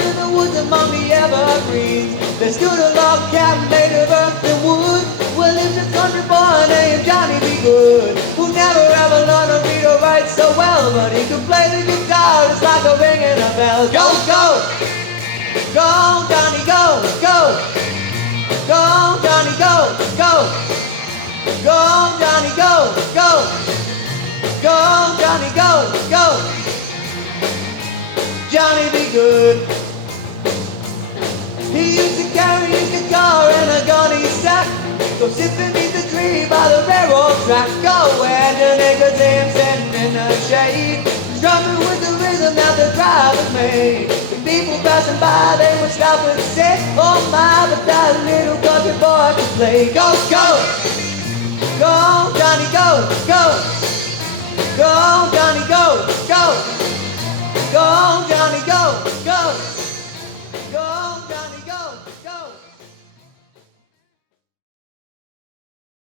in the woods among the evergreens. There stood a log cabin made of earth and wood. Well, lived a country boy named Johnny B. Good, who never ever learned to read or write so well, but he could play the guitar just like a ringing a bell. Go, go, go, Johnny, go, go, go, Johnny, go, go, go, Johnny, go, go, go, Johnny, go, go. Johnny B. Good. He used to carry his guitar and a gun he stacked, go sit beneath the tree by the railroad track. Go where the niggas him sitting in the shade, strumming with the rhythm that the drivers made. The people passing by, they would stop and say, oh my, but that little country boy can play. Go, go, go, Johnny, go, go, go, Johnny, go.